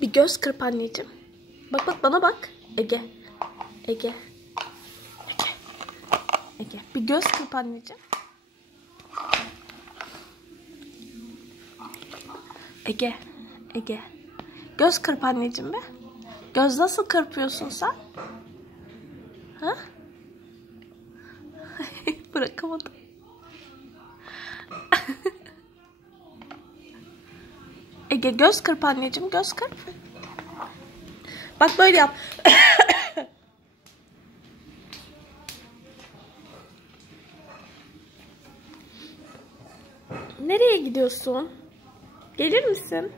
Bir göz kırp anneciğim. Bak bak bana bak. Ege. Ege. Ege. Ege. Bir göz kırp anneciğim. Ege. Ege. Göz kırp anneciğim be. Göz nasıl kırpıyorsun sen? Ha? Bırakamadım. Ege göz kırp anneciğim, göz kırp. Bak böyle yap. Nereye gidiyorsun? Gelir misin?